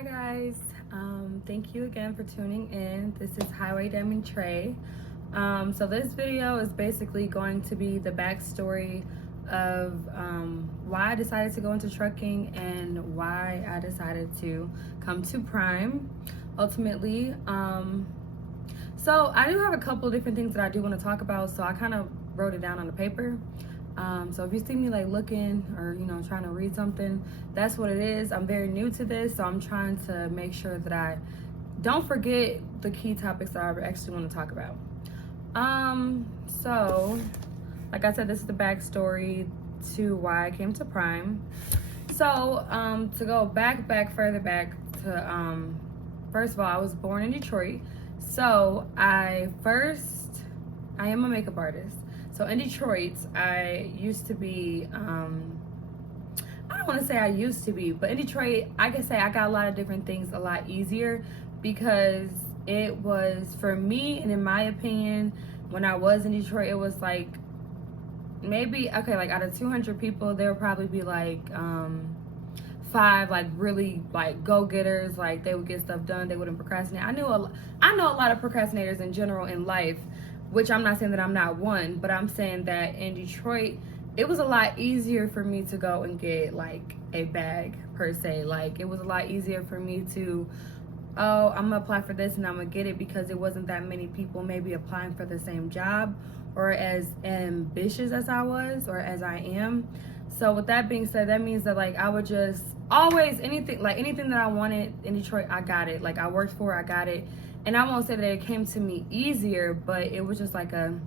Hi guys, thank you again for tuning in. This is Highway Diamond Trey. So this video is basically going to be the backstory of why I decided to go into trucking and why I decided to come to Prime ultimately. So I do have a couple of different things that I do want to talk about, so I kind of wrote it down on the paper. So if you see me like looking or trying to read something, that's what it is. I'm very new to this, so I'm trying to make sure that I don't forget the key topics that I actually want to talk about. So like I said, this is the backstory to why I came to Prime. So to go further back to first of all, I was born in Detroit. So I am a makeup artist. So in Detroit, I used to be, I don't want to say I used to be, but in Detroit, I can say I got a lot of different things a lot easier because it was, for me, and in my opinion, when I was in Detroit, it was like, maybe, okay, like out of 200 people, there would probably be like 5 like really like go-getters, like they would get stuff done, they wouldn't procrastinate. I know a lot of procrastinators in general in life, which I'm not saying that I'm not one, but I'm saying that in Detroit, it was a lot easier for me to go and get like a bag per se. Like it was a lot easier for me to, oh, I'm gonna apply for this and I'm gonna get it, because it wasn't that many people maybe applying for the same job or as ambitious as I was or as I am. So with that being said, that means that like I would just always anything that I wanted in Detroit, I got it. Like I worked for it, I got it. And I won't say that it came to me easier, but it was just like a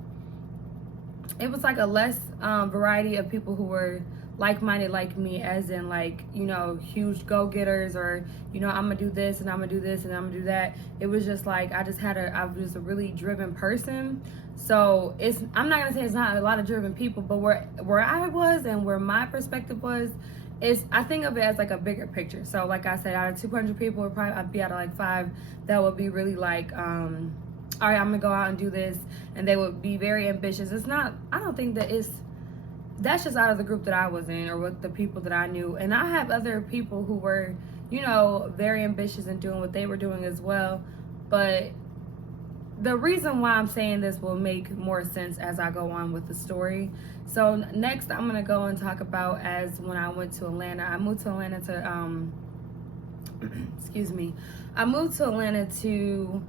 less variety of people who were like-minded like me, as in like, huge go-getters, or, I'm gonna do this and I'm gonna do this and I'm gonna do that. It was just like, I was a really driven person. So I'm not gonna say it's not a lot of driven people, but where I was and where my perspective was, I think of it as like a bigger picture. So like I said, out of 200 people, I'd be out of like 5 that would be really like, all right, I'm gonna go out and do this, and they would be very ambitious. I don't think that's just out of the group that I was in or with the people that I knew. And I have other people who were, very ambitious and doing what they were doing as well. But the reason why I'm saying this will make more sense as I go on with the story. So next I'm gonna go and talk about as when I went to Atlanta. I moved to Atlanta to excuse me. I moved to Atlanta to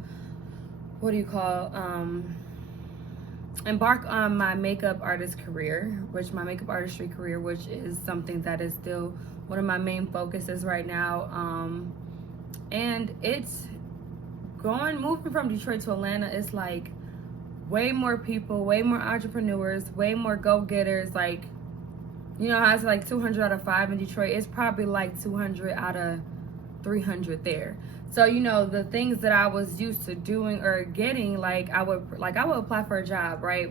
embark on my makeup artistry career, which is something that is still one of my main focuses right now. And it's moving from Detroit to Atlanta, it's like way more people, way more entrepreneurs, way more go-getters. Like, how it's like 200 out of 5 in Detroit, it's probably like 200 out of 300 there. So, the things that I was used to doing or getting, like I would apply for a job, right?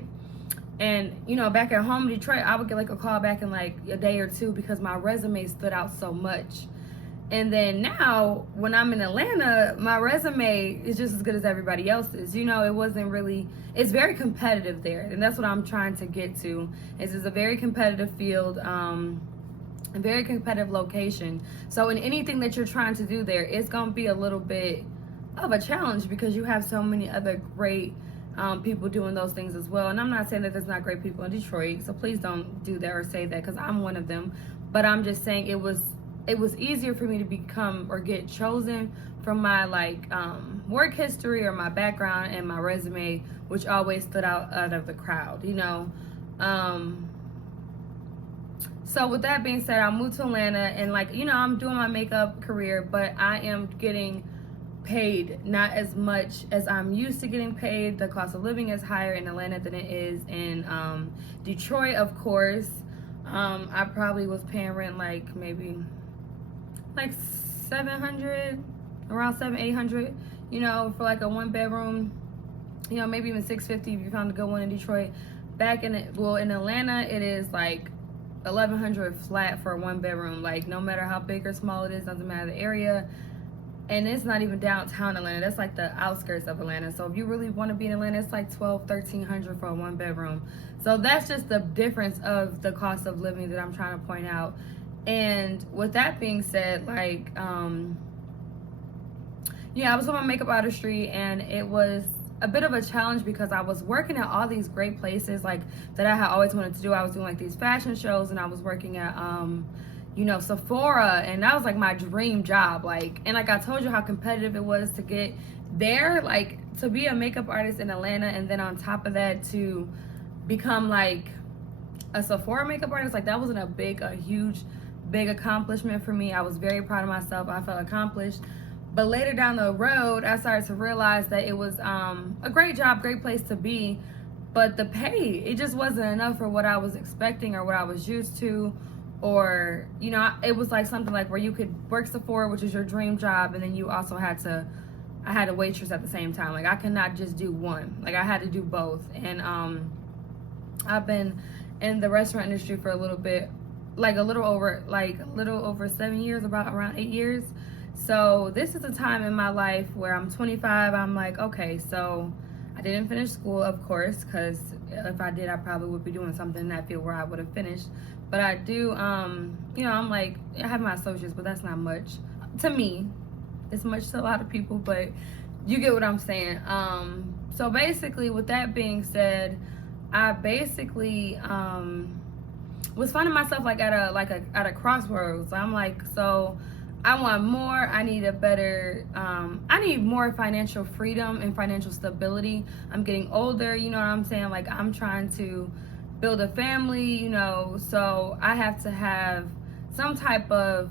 And, back at home in Detroit, I would get like a call back in like a day or two because my resume stood out so much. And then now, when I'm in Atlanta, my resume is just as good as everybody else's. It's very competitive there. And that's what I'm trying to get to. It's a very competitive field, a very competitive location. So in anything that you're trying to do there, it's going to be a little bit of a challenge because you have so many other great people doing those things as well. And I'm not saying that there's not great people in Detroit, so please don't do that or say that, because I'm one of them. But I'm just saying it was easier for me to become or get chosen from my work history or my background and my resume, which always stood out of the crowd, So with that being said, I moved to Atlanta and I'm doing my makeup career, but I am getting paid not as much as I'm used to getting paid. The cost of living is higher in Atlanta than it is in Detroit, of course. I probably was paying rent maybe like $700, around $700-800, for like a 1-bedroom, maybe even $650 if you found a good one in Detroit. In Atlanta, it is like $1,100 flat for a 1-bedroom. Like no matter how big or small it is, doesn't matter the area. And it's not even downtown Atlanta. That's like the outskirts of Atlanta. So if you really want to be in Atlanta, it's like $1,200-1,300 for a 1-bedroom. So that's just the difference of the cost of living that I'm trying to point out. And with that being said, Yeah, I was on my makeup artistry, and it was a bit of a challenge because I was working at all these great places like that I had always wanted to do. I was doing like these fashion shows, and I was working at Sephora, and that was like my dream job. Like, and like I told you how competitive it was to get there, like to be a makeup artist in Atlanta, and then on top of that to become like a Sephora makeup artist. Like that wasn't a huge big accomplishment for me. I was very proud of myself. I felt accomplished. But later down the road, I started to realize that it was a great job, great place to be, but the pay, it just wasn't enough for what I was expecting or what I was used to. Or, you know, it was like something like where you could work Sephora, which is your dream job, and then you also I had a waitress at the same time. Like I could not just do one. Like I had to do both. And I've been in the restaurant industry for a little bit, like a little over 7 years, around 8 years. So this is a time in my life where I'm 25. I'm like, okay, so I didn't finish school, of course, because if I did, I probably would be doing something in that field where I would have finished. But I do, you know, I'm like, I have my associates, but that's not much to me. It's much to a lot of people, but you get what I'm saying. So basically, with that being said, I basically was finding myself like at a crossroads. I'm like, so I want more. I need I need more financial freedom and financial stability. I'm getting older, you know what I'm saying? Like I'm trying to build a family, you know, so I have to have some type of,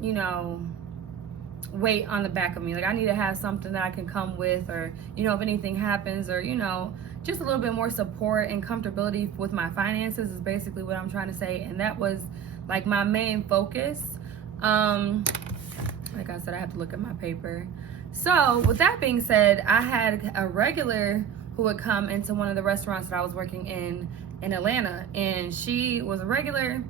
you know, weight on the back of me. Like I need to have something that I can come with, or, you know, if anything happens, or, you know, just a little bit more support and comfortability with my finances is basically what I'm trying to say. And that was like my main focus. Like I said, I have to look at my paper. So with that being said, I had a regular who would come into one of the restaurants that I was working in Atlanta, and she was a regular.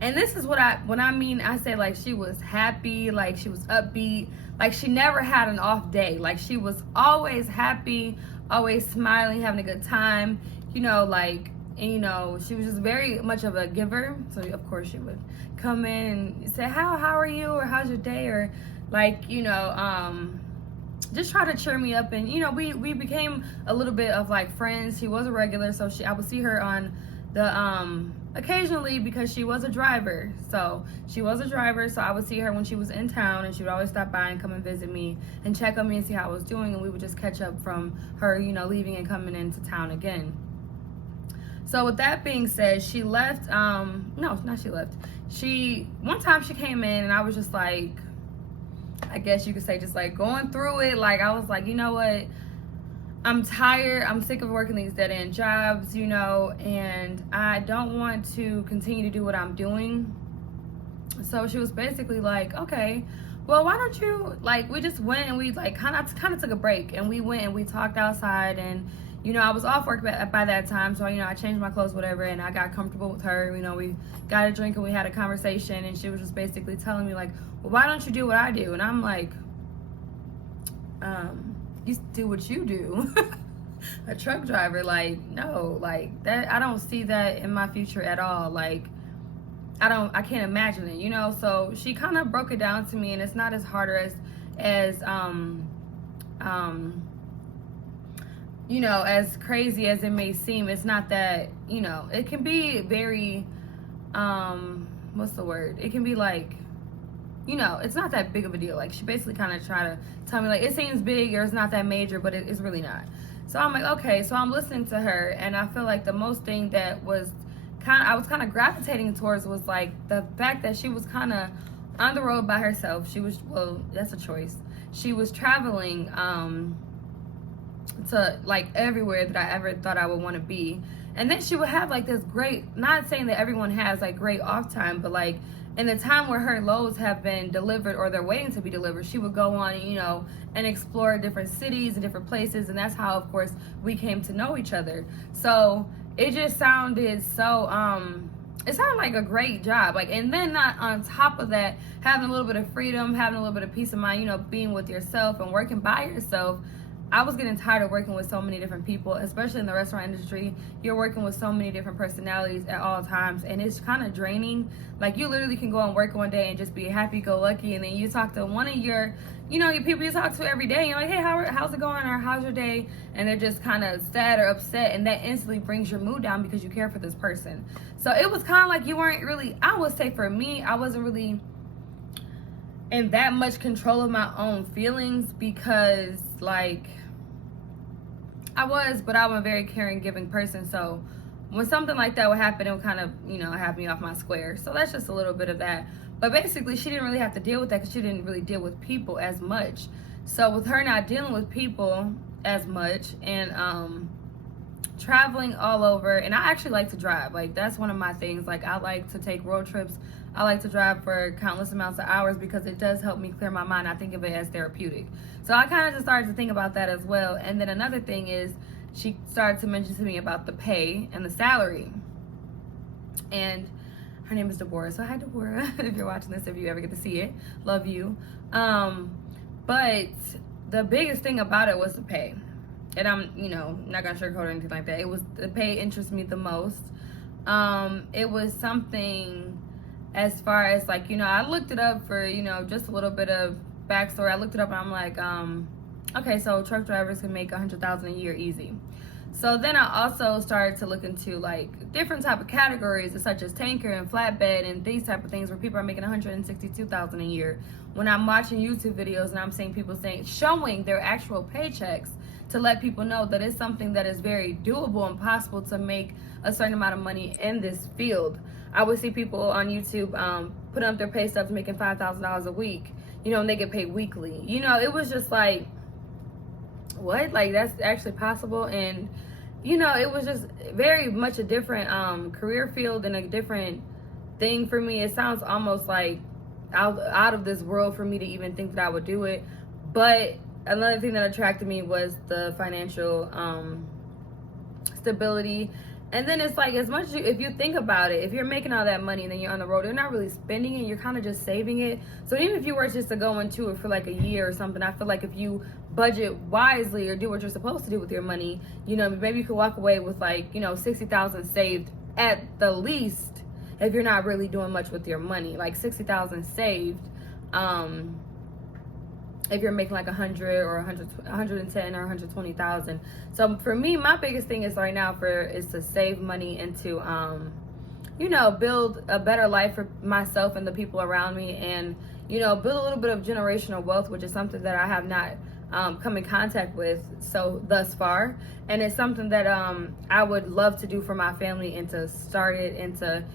And this is when I mean, I say like she was happy, like she was upbeat, like she never had an off day. Like she was always happy, always smiling, having a good time, you know, like, and you know, she was just very much of a giver. So of course she would come in and say, how are you, or how's your day, or like, you know, just try to cheer me up. And you know, we became a little bit of like friends. She was a regular, so I would see her on the occasionally, because she was a driver. So I would see her when she was in town, and she would always stop by and come and visit me and check on me and see how I was doing, and we would just catch up from her, you know, leaving and coming into town again. So with that being said, she left, no, not she left. One time she came in, and I was just like, I guess you could say just like going through it. Like I was like, you know what? I'm tired. I'm sick of working these dead-end jobs, you know, and I don't want to continue to do what I'm doing. So she was basically like, okay, well, why don't you, like, we just went and we like kind of took a break, and we went and we talked outside, and you know, I was off work by that time, so, you know, I changed my clothes, whatever, and I got comfortable with her. You know, we got a drink and we had a conversation, and she was just basically telling me, like, well, why don't you do what I do? And I'm like, you do what you do. A truck driver, like, no, like, that, I don't see that in my future at all. Like, I can't imagine it, you know? So she kind of broke it down to me, and it's not as hard as you know, as crazy as it may seem. It's not that, you know, it can be very, what's the word? It can be like, you know, it's not that big of a deal. Like, she basically kind of tried to tell me, like, it seems big, or it's not that major, but it's really not. So I'm like, okay. So I'm listening to her, and I feel like the most thing that was I was kind of gravitating towards was like the fact that she was kind of on the road by herself. She was, well, that's a choice. She was traveling, to like everywhere that I ever thought I would want to be. And then she would have like this great, not saying that everyone has like great off time, but like in the time where her loads have been delivered or they're waiting to be delivered, she would go on, you know, and explore different cities and different places. And that's how, of course, we came to know each other. So it just sounded so, it sounded like a great job. Like, and then not on top of that, having a little bit of freedom, having a little bit of peace of mind, you know, being with yourself and working by yourself. I was getting tired of working with so many different people, especially in the restaurant industry. You're working with so many different personalities at all times, and it's kind of draining. Like, you literally can go and work one day and just be happy-go-lucky, and then you talk to one of your, your people you talk to every day, and you're like, hey, how's it going, or how's your day? And they're just kind of sad or upset, and that instantly brings your mood down because you care for this person. So it was kind of like you weren't really, I would say for me, I wasn't really in that much control of my own feelings because, like, but I'm a very caring, giving person. So when something like that would happen, it would kind of, have me off my square. So that's just a little bit of that. But basically, she didn't really have to deal with that because she didn't really deal with people as much. So with her not dealing with people as much and traveling all over, and I actually like to drive. Like, that's one of my things. Like, I like to take road trips. I like to drive for countless amounts of hours because it does help me clear my mind. I think of it as therapeutic. So I kind of just started to think about that as well. And then another thing is she started to mention to me about the pay and the salary. And her name is Deborah. So hi, Deborah, if you're watching this, if you ever get to see it. Love you. But the biggest thing about it was the pay. And I'm, not going to sugarcoat or anything like that. It was the pay interests me the most. It was something as far as, like, I looked it up for, just a little bit of backstory. I looked it up and I'm like, okay, so truck drivers can make $100,000 a year easy. So then I also started to look into, like, different type of categories such as tanker and flatbed and these type of things where people are making $162,000 a year. When I'm watching YouTube videos and I'm seeing people showing their actual paychecks to let people know that it's something that is very doable and possible to make a certain amount of money in this field. I would see people on YouTube put up their pay stubs making $5,000 a week, and they get paid weekly. It was just like, what? Like, that's actually possible? And, it was just very much a different career field and a different thing for me. It sounds almost like out of this world for me to even think that I would do it. But another thing that attracted me was the financial stability. And then it's like, as much as if you think about it, if you're making all that money and then you're on the road, you're not really spending it, you're kind of just saving it. So even if you were just to go into it for like a year or something, I feel like if you budget wisely or do what you're supposed to do with your money, maybe you could walk away with like, $60,000 saved at the least if you're not really doing much with your money. Like $60,000 saved, if you're making like 100 or 110 or 120,000. So for me, my biggest thing is right now is to save money and to, build a better life for myself and the people around me, and, build a little bit of generational wealth, which is something that I have not come in contact with thus far. And it's something that I would love to do for my family and to start it and to,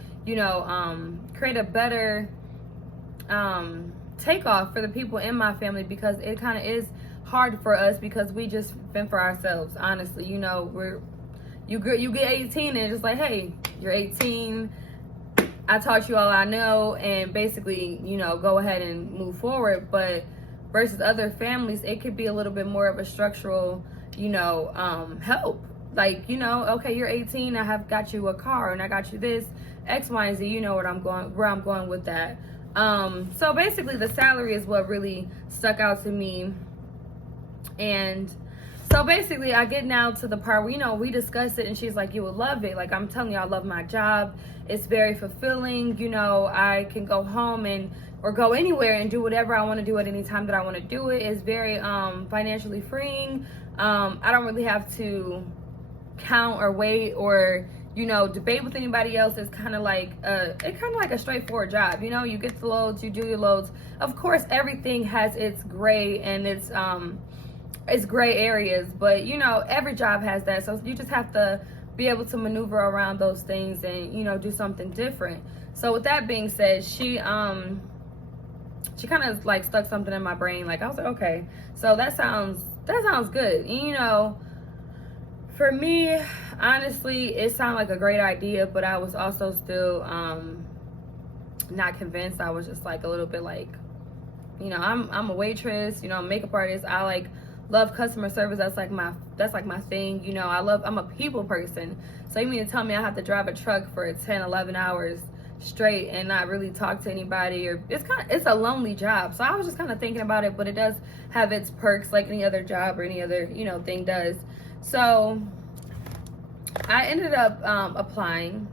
create a better takeoff for the people in my family, because it kind of is hard for us because we just fend for ourselves, honestly. You get 18 and it's just like, hey, you're 18, I taught you all I know, and basically, go ahead and move forward. But versus other families, it could be a little bit more of a structural, help. Like, okay, you're 18, I have got you a car and I got you this X, Y, and Z. You know where I'm going with that. So basically the salary is what really stuck out to me. And so basically I get now to the part where, we discuss it and she's like, you would love it. Like, I'm telling you, I love my job. It's very fulfilling. I can go home or go anywhere and do whatever I want to do at any time that I want to do it. It's very financially freeing. I don't really have to count or wait or debate with anybody else. It's kind of like a straightforward job. You get the loads, you do your loads. Of course, everything has its gray and its gray areas, but every job has that. So you just have to be able to maneuver around those things and do something different. So with that being said, she kind of like stuck something in my brain. Like, I was like, okay, so that sounds good. And, for me, honestly, it sounded like a great idea, but I was also still not convinced. I was just like a little bit like, I'm a waitress, makeup artist. I love customer service. That's like my thing. I'm a people person. So you mean to tell me I have to drive a truck for 10, 11 hours straight and not really talk to anybody, or it's a lonely job. So I was just kind of thinking about it, but it does have its perks like any other job or any other, you know, thing does. So I ended up applying.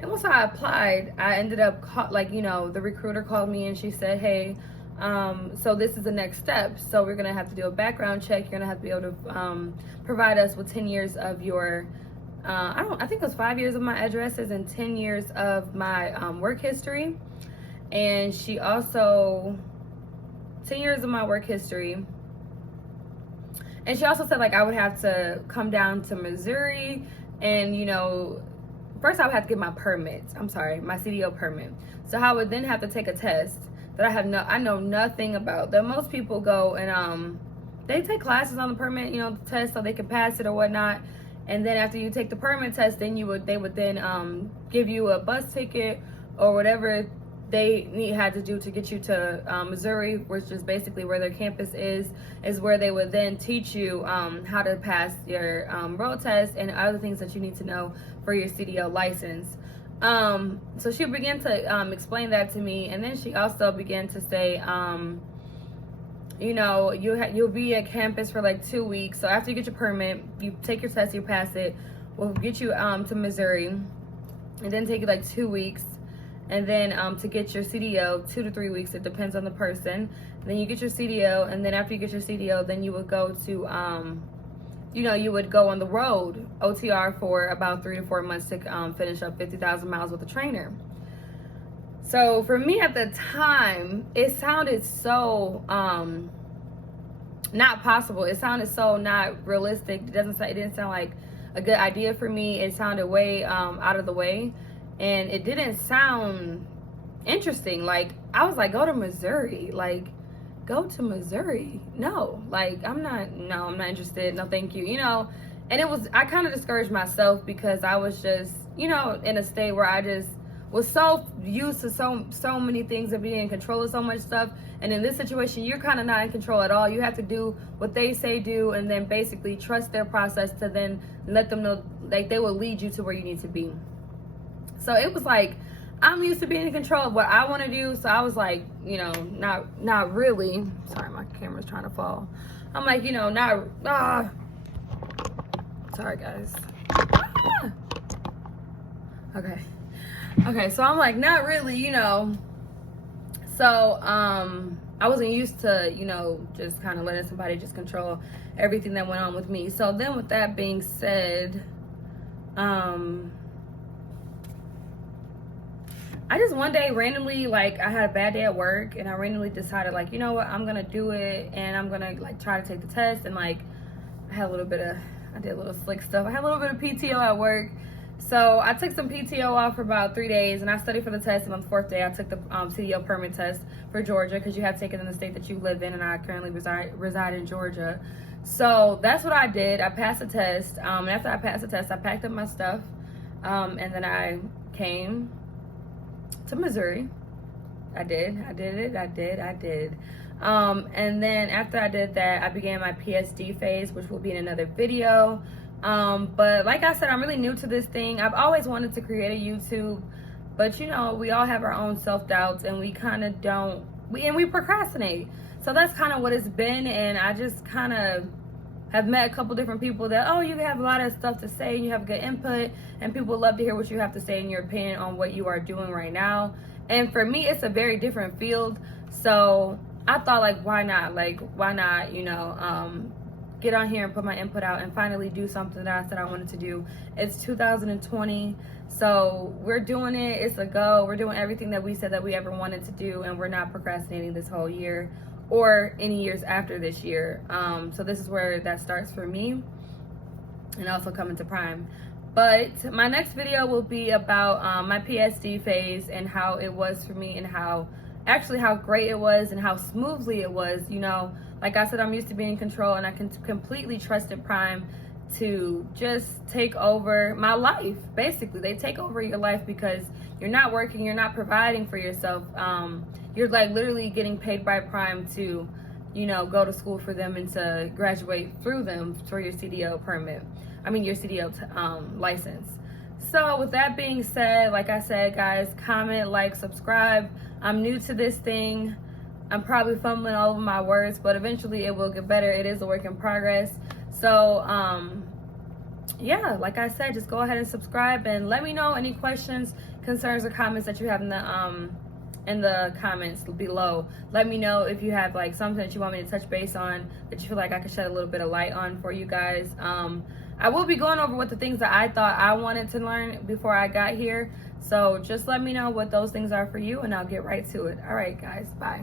And once I applied, I ended up, like, you know, the recruiter called me and she said, hey, so this is the next step. So we're going to have to do a background check. You're going to have to be able to provide us with 10 years of your, I think it was 5 years of my addresses and 10 years of my work history. And she also, 10 years of my work history. And she also said, like, I would have to come down to Missouri and, you know, first I would have to get my permits. I'm sorry, my CDL permit. So I would then have to take a test that I know nothing about. That most people go and they take classes on the permit, you know, the test, so they can pass it or whatnot. And then after you take the permit test, then they would then give you a bus ticket or whatever they had to do to get you to Missouri, which is basically where their campus is where they would then teach you how to pass your road test and other things that you need to know for your CDL license. So she began to explain that to me, and then she also began to say, you know, you'll be at campus for like 2 weeks. So after you get your permit, you take your test, you pass it, we'll get you to Missouri, and then take you like 2 weeks. And then to get your CDL, 2 to 3 weeks, it depends on the person. Then you get your CDL, and then after you get your CDL, then you would go to, you know, you would go on the road, OTR, for about 3 to 4 months to finish up 50,000 miles with a trainer. So for me at the time, it sounded so not possible. It sounded so not realistic. It didn't sound like a good idea for me. It sounded way out of the way. And it didn't sound interesting. Like, I was like, go to Missouri. Like, go to Missouri. No, like, I'm not interested. No, thank you. You know, and I kind of discouraged myself because I was just, you know, in a state where I just was so used to so many things and being in control of so much stuff. And in this situation, you're kind of not in control at all. You have to do what they say do, and then basically trust their process to then let them know, like, they will lead you to where you need to be. So it was like, I'm used to being in control of what I want to do. So I was like, you know, not really. Sorry, my camera's trying to fall. I'm like, you know, sorry guys. Okay, so I'm like, not really, you know. So I wasn't used to, you know, just kind of letting somebody just control everything that went on with me. So then with that being said, I just one day randomly, like, I had a bad day at work, and I randomly decided, like, you know what, I'm gonna do it, and I'm gonna, like, try to take the test. And like, I did a little slick stuff. I had a little bit of PTO at work, so I took some PTO off for about 3 days, and I studied for the test. And on the 4th day, I took the CDL permit test for Georgia, because you have to take it in the state that you live in, and I currently reside in Georgia. So that's what I did. I passed the test. After I passed the test, I packed up my stuff, and then I came to Missouri. I did. And then after I did that, I began my PSD phase, which will be in another video. But like I said, I'm really new to this thing. I've always wanted to create a YouTube, but you know, we all have our own self-doubts, and we kind of we procrastinate. So that's kind of what it's been. And I just kind of have met a couple different people that, oh, you have a lot of stuff to say and you have good input, and people love to hear what you have to say and your opinion on what you are doing right now. And for me, it's a very different field. So I thought, like, why not, you know, get on here and put my input out and finally do something that I said I wanted to do. It's 2020, so we're doing it. It's a go. We're doing everything that we said that we ever wanted to do, and we're not procrastinating this whole year or any years after this year. So this is where that starts for me, and also coming to Prime. But my next video will be about my PSD phase and how it was for me, and how great it was and how smoothly it was. You know, like I said, I'm used to being in control, and I can completely trusted Prime to just take over my life. Basically, they take over your life because you're not working, you're not providing for yourself. You're like literally getting paid by Prime to, you know, go to school for them and to graduate through them for your CDL permit. I mean, your CDL license. So with that being said, like I said, guys, comment, like, subscribe. I'm new to this thing. I'm probably fumbling all over my words, but eventually it will get better. It is a work in progress. So yeah, like I said, just go ahead and subscribe and let me know any questions, concerns, or comments that you have in the comments below. Let me know if you have like something that you want me to touch base on, that you feel like I could shed a little bit of light on for you guys. I will be going over what the things that I thought I wanted to learn before I got here. So just let me know what those things are for you and I'll get right to it. All right, guys, bye.